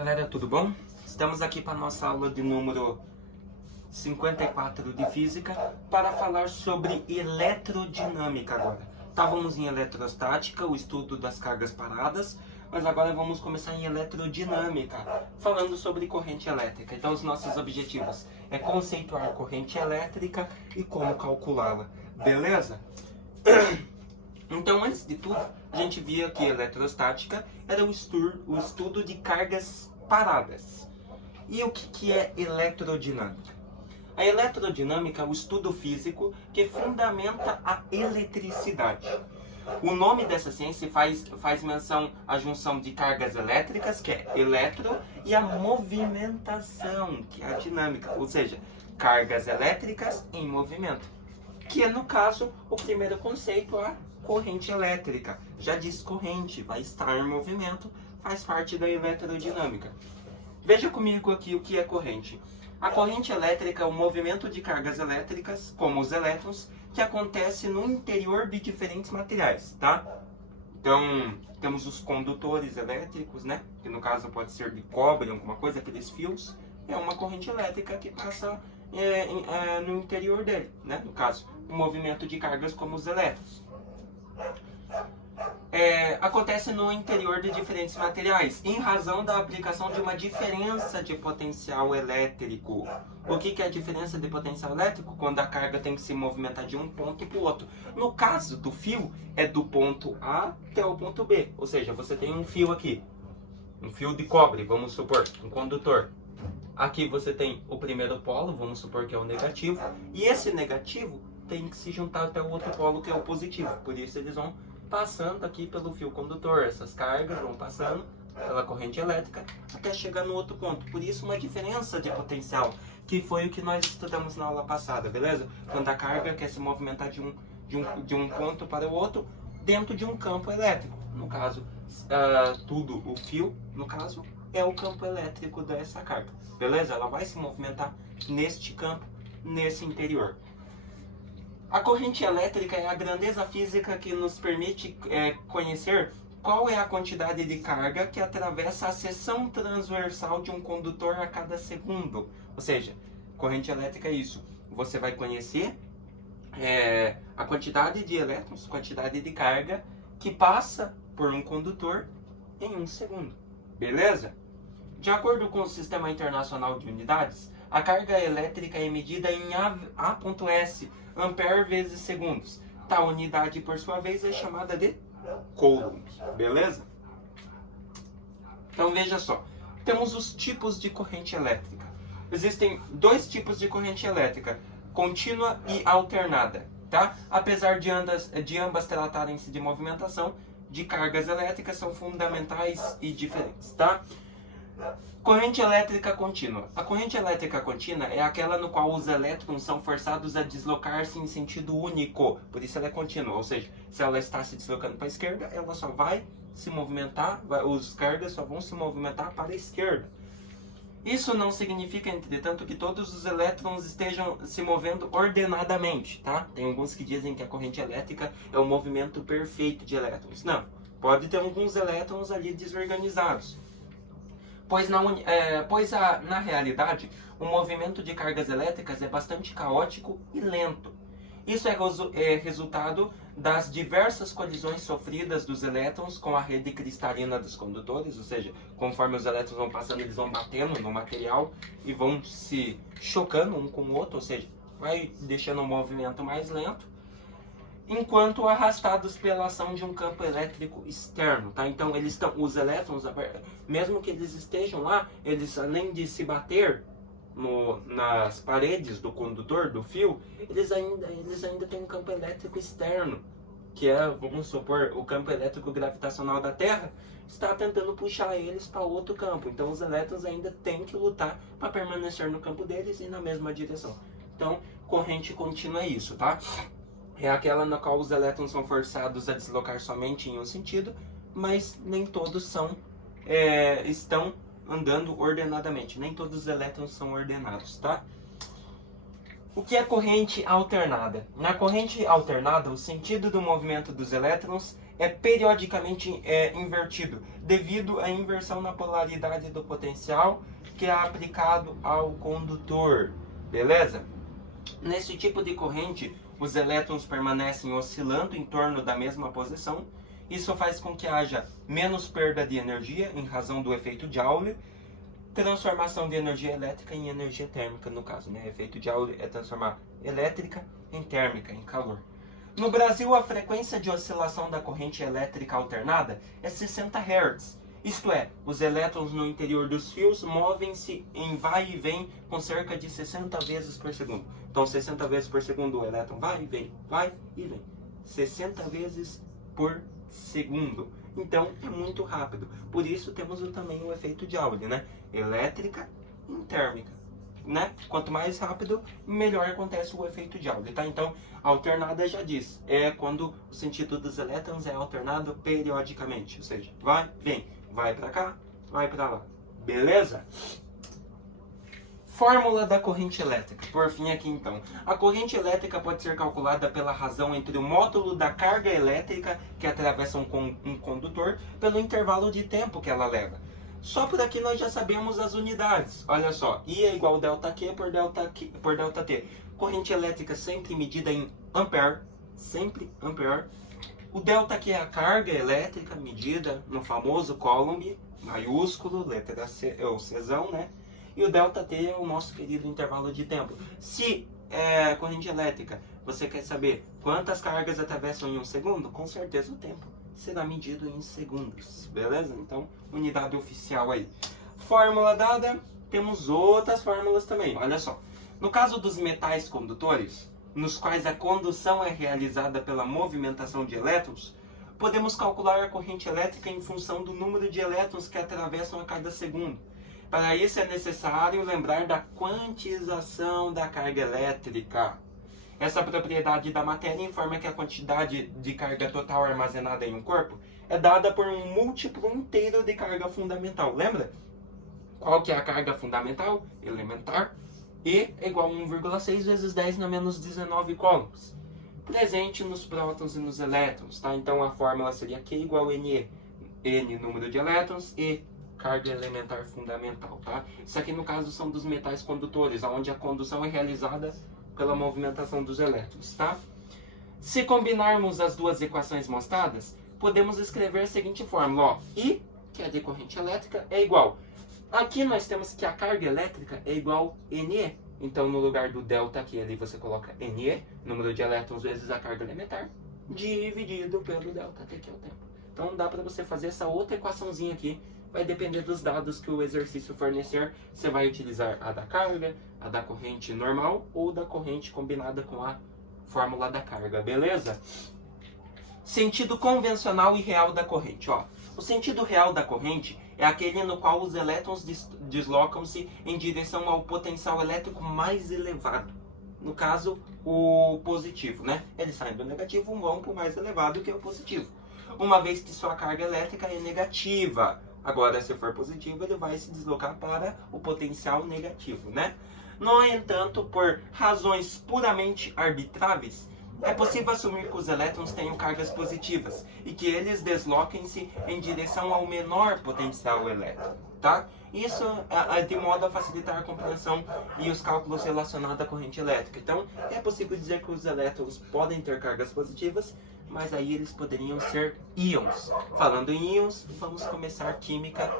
Galera, tudo bom? Estamos aqui para a nossa aula de número 54 de Física para falar sobre eletrodinâmica agora. Estávamos em eletrostática, o estudo das cargas paradas, mas agora vamos começar em eletrodinâmica, falando sobre corrente elétrica. Então os nossos objetivos é conceituar corrente elétrica e como calculá-la, beleza? Então, antes de tudo, a gente via que eletrostática era o estudo de cargas paradas. E o que é eletrodinâmica? A eletrodinâmica é o estudo físico que fundamenta a eletricidade. O nome dessa ciência faz menção à junção de cargas elétricas, que é eletro, e a movimentação, que é a dinâmica, ou seja, cargas elétricas em movimento. Que é, no caso, o primeiro conceito, a corrente elétrica. Já diz corrente, vai estar em movimento, faz parte da eletrodinâmica. Veja comigo aqui o que é corrente. A corrente elétrica é o movimento de cargas elétricas, como os elétrons, que acontece no interior de diferentes materiais, tá? Então, temos os condutores elétricos, né? Que no caso pode ser de cobre, alguma coisa, aqueles fios. É uma corrente elétrica que passa no interior dele, né? No caso, o movimento de cargas como os elétrons. Acontece no interior de diferentes materiais, em razão da aplicação de uma diferença de potencial elétrico. O que é a diferença de potencial elétrico? Quando a carga tem que se movimentar de um ponto para o outro. No caso do fio, é do ponto A até o ponto B. Ou seja, você tem um fio aqui, um fio de cobre, vamos supor, um condutor. Aqui você tem o primeiro polo, vamos supor que é o negativo, e esse negativo tem que se juntar até o outro polo, que é o positivo. Por isso eles vão passando aqui pelo fio condutor. Essas cargas vão passando pela corrente elétrica até chegar no outro ponto. Por isso uma diferença de potencial, que foi o que nós estudamos na aula passada, beleza? Quando a carga quer se movimentar de um ponto para o outro dentro de um campo elétrico. No caso, o fio, no caso, é o campo elétrico dessa carga, beleza? Ela vai se movimentar neste campo, nesse interior. A corrente elétrica é a grandeza física que nos permite conhecer qual é a quantidade de carga que atravessa a seção transversal de um condutor a cada segundo. Ou seja, corrente elétrica é isso. Você vai conhecer a quantidade de elétrons, quantidade de carga que passa por um condutor em um segundo. Beleza? De acordo com o Sistema Internacional de Unidades, a carga elétrica é medida em A.S, ampere vezes segundos. Tal unidade, por sua vez, é chamada de coulomb. Beleza? Então veja só, temos os tipos de corrente elétrica. Existem dois tipos de corrente elétrica, contínua e alternada, tá? Apesar de ambas tratarem-se de movimentação de cargas elétricas, são fundamentais e diferentes, tá? Corrente elétrica contínua. A corrente elétrica contínua é aquela no qual os elétrons são forçados a deslocar-se em sentido único. Por isso ela é contínua. Ou seja, se ela está se deslocando para a esquerda, ela só vai se movimentar, os cargas só vão se movimentar para a esquerda. Isso não significa, entretanto, que todos os elétrons estejam se movendo ordenadamente, tá? Tem alguns que dizem que a corrente elétrica é o movimento perfeito de elétrons. Não, pode ter alguns elétrons ali desorganizados. Pois na realidade, o movimento de cargas elétricas é bastante caótico e lento. Isso é resultado das diversas colisões sofridas dos elétrons com a rede cristalina dos condutores, ou seja, conforme os elétrons vão passando, eles vão batendo no material e vão se chocando um com o outro, ou seja, vai deixando o movimento mais lento, enquanto arrastados pela ação de um campo elétrico externo, tá? Então os elétrons, mesmo que eles estejam lá, eles além de se bater nas paredes do condutor, do fio, eles ainda têm um campo elétrico externo, que é, vamos supor, o campo elétrico gravitacional da Terra está tentando puxar eles para outro campo. Então os elétrons ainda têm que lutar para permanecer no campo deles e na mesma direção. Então, corrente contínua é isso, tá? É aquela na qual os elétrons são forçados a deslocar somente em um sentido, mas nem todos estão andando ordenadamente. Nem todos os elétrons são ordenados, tá? O que é corrente alternada? Na corrente alternada, o sentido do movimento dos elétrons é periodicamente invertido, devido à inversão na polaridade do potencial que é aplicado ao condutor, beleza? Nesse tipo de corrente, os elétrons permanecem oscilando em torno da mesma posição. Isso faz com que haja menos perda de energia em razão do efeito Joule, transformação de energia elétrica em energia térmica, no caso, né? Efeito Joule é transformar elétrica em térmica, em calor. No Brasil, a frequência de oscilação da corrente elétrica alternada é 60 Hz. Isto é, os elétrons no interior dos fios movem-se em vai e vem com cerca de 60 vezes por segundo. Então, 60 vezes por segundo o elétron vai e vem. 60 vezes por segundo. Então, é muito rápido. Por isso, temos também o efeito Joule, né? Elétrica em térmica, né? Quanto mais rápido, melhor acontece o efeito Joule, tá? Então, a alternada já diz, é quando o sentido dos elétrons é alternado periodicamente, ou seja, vai para cá, vai para lá, beleza? Fórmula da corrente elétrica. Por fim aqui então, a corrente elétrica pode ser calculada pela razão entre o módulo da carga elétrica que atravessa um condutor pelo intervalo de tempo que ela leva. Só por aqui nós já sabemos as unidades. Olha só, I é igual a ΔQ por ΔT. Corrente elétrica sempre medida em ampere, sempre ampere. O ΔQ é a carga elétrica medida no famoso Coulomb, maiúsculo, letra C, é o Czão, né? E o ΔT é o nosso querido intervalo de tempo. Se é corrente elétrica, você quer saber quantas cargas atravessam em um segundo? Com certeza o tempo será medido em segundos, beleza? Então, unidade oficial aí. Fórmula dada, temos outras fórmulas também, olha só. No caso dos metais condutores, nos quais a condução é realizada pela movimentação de elétrons, podemos calcular a corrente elétrica em função do número de elétrons que atravessam a cada segundo. Para isso é necessário lembrar da quantização da carga elétrica. Essa propriedade da matéria informa que a quantidade de carga total armazenada em um corpo é dada por um múltiplo inteiro de carga fundamental. Lembra? Qual que é a carga fundamental? Elementar. E é igual a 1,6 vezes 10 na menos 19 coulombs. Presente nos prótons e nos elétrons, tá? Então a fórmula seria Q igual a NE. N, número de elétrons, e carga elementar fundamental, tá? Isso aqui no caso são dos metais condutores, onde a condução é realizada pela movimentação dos elétrons, tá? Se combinarmos as duas equações mostradas, podemos escrever a seguinte fórmula, ó. I, que é de corrente elétrica, é igual. Aqui nós temos que a carga elétrica é igual NE. Então, no lugar do delta aqui, ali você coloca NE, número de elétrons vezes a carga elementar, dividido pelo delta T, que é o tempo. Então, dá para você fazer essa outra equaçãozinha aqui. Vai depender dos dados que o exercício fornecer. Você vai utilizar a da carga, a da corrente normal ou da corrente combinada com a fórmula da carga, beleza? Sentido convencional e real da corrente, ó. O sentido real da corrente é aquele no qual os elétrons deslocam-se em direção ao potencial elétrico mais elevado. No caso, o positivo, né? Eles saem do negativo e vão para o mais elevado, que é o positivo. Uma vez que sua carga elétrica é negativa. Agora, se for positivo, ele vai se deslocar para o potencial negativo, né? No entanto, por razões puramente arbitráveis, é possível assumir que os elétrons tenham cargas positivas e que eles desloquem-se em direção ao menor potencial elétrico, tá? Isso é de modo a facilitar a compreensão e os cálculos relacionados à corrente elétrica. Então, é possível dizer que os elétrons podem ter cargas positivas, mas aí eles poderiam ser íons. Falando em íons, vamos começar química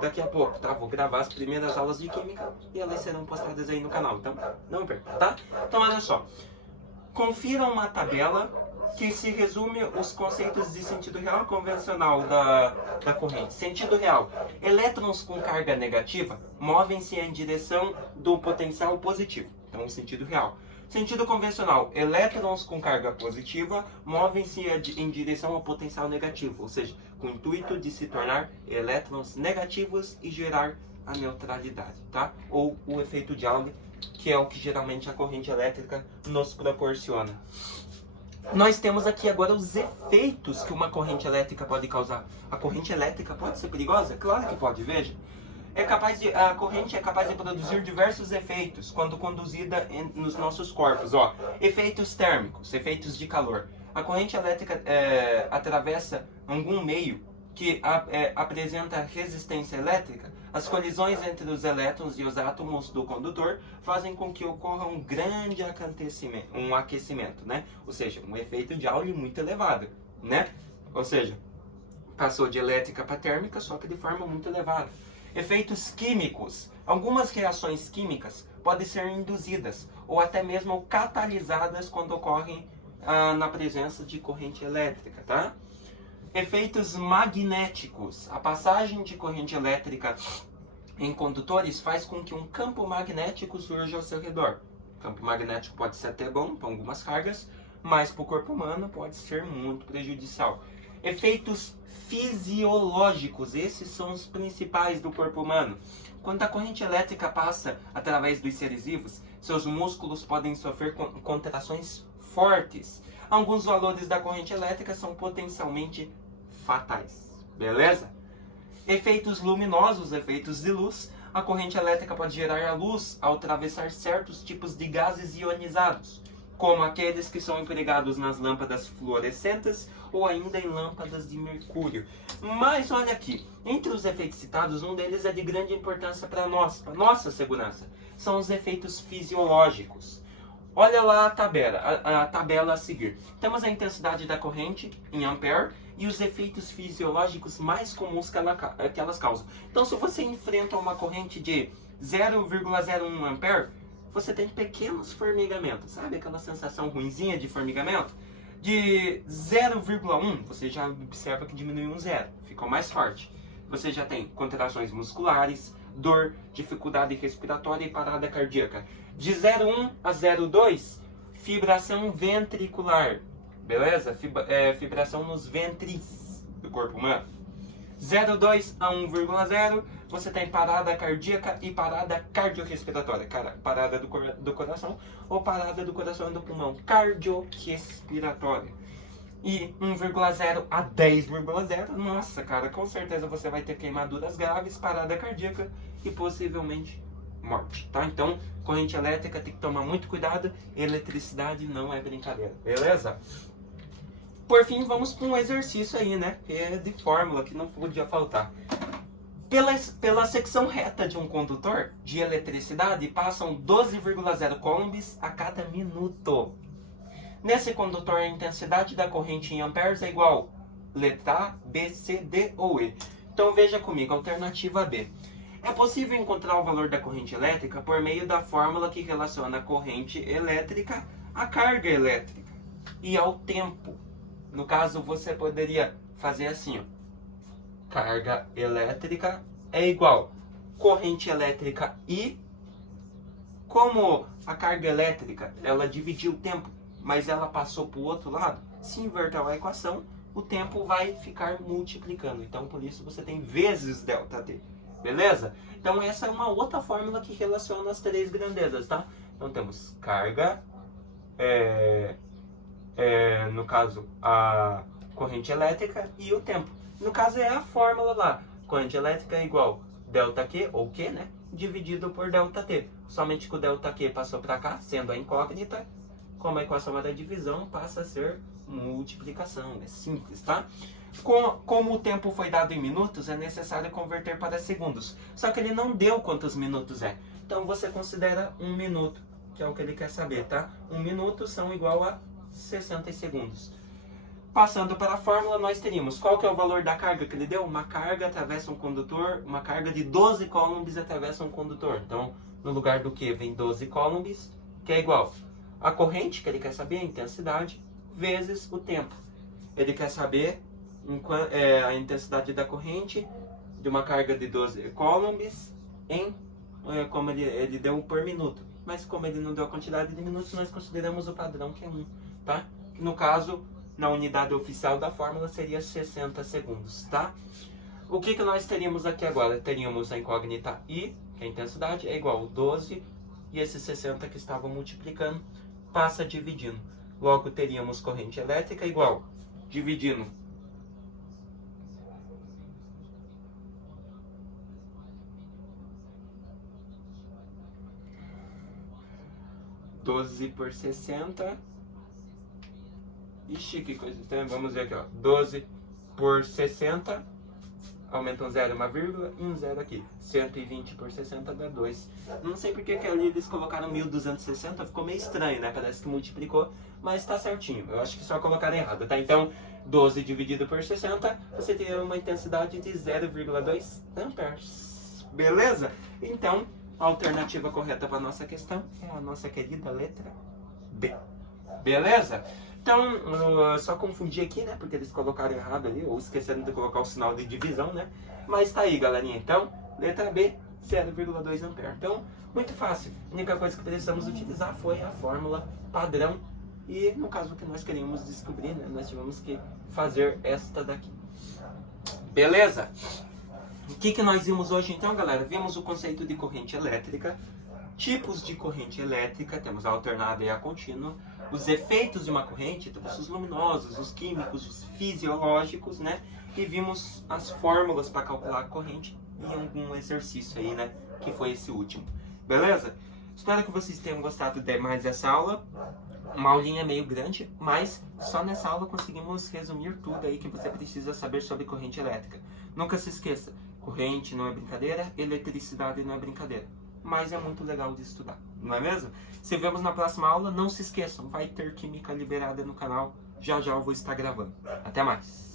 daqui a pouco, tá? Vou gravar as primeiras aulas de química e elas serão postadas aí no canal, então não me perca, tá? Então, olha só. Confira uma tabela que se resume os conceitos de sentido real convencional da corrente. Sentido real. Elétrons com carga negativa movem-se em direção do potencial positivo. Então, sentido real. Sentido convencional. Elétrons com carga positiva movem-se em direção ao potencial negativo, ou seja, com o intuito de se tornar elétrons negativos e gerar a neutralidade, tá? Ou o efeito Joule, que é o que geralmente a corrente elétrica nos proporciona. Nós temos aqui agora os efeitos que uma corrente elétrica pode causar. A corrente elétrica pode ser perigosa? Claro que pode, veja. A corrente é capaz de produzir diversos efeitos quando conduzida nos nossos corpos. Ó, efeitos térmicos, efeitos de calor. a corrente elétrica atravessa algum meio que apresenta resistência elétrica, as colisões entre os elétrons e os átomos do condutor fazem com que ocorra um grande aquecimento, né? Ou seja, um efeito de Joule muito elevado, né? Ou seja, passou de elétrica para térmica, só que de forma muito elevada. Efeitos químicos. Algumas reações químicas podem ser induzidas ou até mesmo catalisadas quando ocorrem na presença de corrente elétrica, tá? Efeitos magnéticos. A passagem de corrente elétrica em condutores faz com que um campo magnético surja ao seu redor. O campo magnético pode ser até bom para algumas cargas, mas para o corpo humano pode ser muito prejudicial. Efeitos fisiológicos, esses são os principais do corpo humano. Quando a corrente elétrica passa através dos seres vivos, seus músculos podem sofrer contrações fortes. Alguns valores da corrente elétrica são potencialmente fatais. Beleza? Efeitos luminosos, efeitos de luz. A corrente elétrica pode gerar a luz ao atravessar certos tipos de gases ionizados, como aqueles que são empregados nas lâmpadas fluorescentes ou ainda em lâmpadas de mercúrio. Mas olha aqui, entre os efeitos citados, um deles é de grande importância para nossa segurança. São os efeitos fisiológicos. Olha lá a tabela a seguir. Temos a intensidade da corrente em ampere e os efeitos fisiológicos mais comuns que elas causam. Então, se você enfrenta uma corrente de 0,01 ampere, você tem pequenos formigamentos. Sabe aquela sensação ruinzinha de formigamento? De 0,1, você já observa que diminuiu um zero, ficou mais forte. Você já tem contrações musculares, dor, dificuldade respiratória e parada cardíaca. De 0,1 a 0,2, fibração ventricular. Beleza? Fibração nos ventris do corpo humano. 0,2 a 1,0, você tem parada cardíaca e parada cardiorrespiratória. Parada do coração ou parada do coração e do pulmão. Cardiorrespiratória. E 1,0 a 10,0, nossa, cara, com certeza você vai ter queimaduras graves, parada cardíaca e possivelmente morte, tá? Então, corrente elétrica tem que tomar muito cuidado, eletricidade não é brincadeira, beleza? Por fim, vamos para um exercício aí, né? Que é de fórmula, que não podia faltar. Pela secção reta de um condutor de eletricidade, passam 12,0 coulombs a cada minuto. Nesse condutor, a intensidade da corrente em amperes é igual letra A, B, C, D ou E. Então veja comigo, alternativa B. É possível encontrar o valor da corrente elétrica por meio da fórmula que relaciona a corrente elétrica à carga elétrica e ao tempo. No caso, você poderia fazer assim, ó. Carga elétrica é igual corrente elétrica I. Como a carga elétrica, ela dividiu o tempo, mas ela passou para o outro lado, se inverter a equação, o tempo vai ficar multiplicando. Então, por isso, você tem vezes ΔT. Beleza? Então, essa é uma outra fórmula que relaciona as três grandezas, tá? Então, temos carga, no caso, a corrente elétrica e o tempo. No caso, é a fórmula lá. Corrente elétrica é igual ΔQ, ou Q, né? Dividido por ΔT. Somente que o ΔQ passou para cá, sendo a incógnita. Como a equação é da divisão, passa a ser multiplicação. É simples, tá? Como o tempo foi dado em minutos, é necessário converter para segundos. Só que ele não deu quantos minutos é. Então, você considera 1 minuto, que é o que ele quer saber, tá? 1 minuto são igual a 60 segundos. Passando para a fórmula, nós teríamos qual que é o valor da carga que ele deu? Uma carga atravessa um condutor, uma carga de 12 coulombs atravessa um condutor. Então, no lugar do que vem 12 coulombs, que é igual a corrente, que ele quer saber, a intensidade, vezes o tempo. Ele quer saber a intensidade da corrente de uma carga de 12 coulombs como ele deu por minuto. Mas como ele não deu a quantidade de minutos, nós consideramos o padrão que é 1, tá? No caso, na unidade oficial da fórmula seria 60 segundos, tá? O que nós teríamos aqui agora? Teríamos a incógnita I, que a intensidade é igual a 12, e esse 60 que estava multiplicando, passa dividindo. Logo, teríamos corrente elétrica igual, dividindo 12 por 60 Ixi, que coisa estranha. Vamos ver aqui, ó. 12 por 60. Aumenta um zero, uma vírgula e um zero aqui. 120 por 60 dá 2. Não sei porque que ali eles colocaram 1260, ficou meio estranho, né? Parece que multiplicou, mas tá certinho. Eu acho que só colocaram errado, tá? Então, 12 dividido por 60, você tem uma intensidade de 0,2 amperes. Beleza? Então, a alternativa correta para nossa questão é a nossa querida letra B. Beleza? Então, só confundi aqui, né? Porque eles colocaram errado ali, ou esqueceram de colocar o sinal de divisão, né? Mas tá aí, galerinha. Então, letra B, 0,2 ampere. Então, muito fácil. A única coisa que precisamos utilizar foi a fórmula padrão. E, no caso que nós queríamos descobrir, né? Nós tivemos que fazer esta daqui. Beleza? O que nós vimos hoje, então, galera? Vimos o conceito de corrente elétrica, tipos de corrente elétrica, temos a alternada e a contínua, os efeitos de uma corrente, temos os luminosos, os químicos, os fisiológicos, né? E vimos as fórmulas para calcular a corrente e algum exercício aí, né? Que foi esse último. Beleza? Espero que vocês tenham gostado de mais dessa aula. Uma aulinha meio grande, mas só nessa aula conseguimos resumir tudo aí que você precisa saber sobre corrente elétrica. Nunca se esqueça, corrente não é brincadeira, eletricidade não é brincadeira. Mas é muito legal de estudar, não é mesmo? Se vemos na próxima aula, não se esqueçam, vai ter química liberada no canal. Já já eu vou estar gravando. Até mais!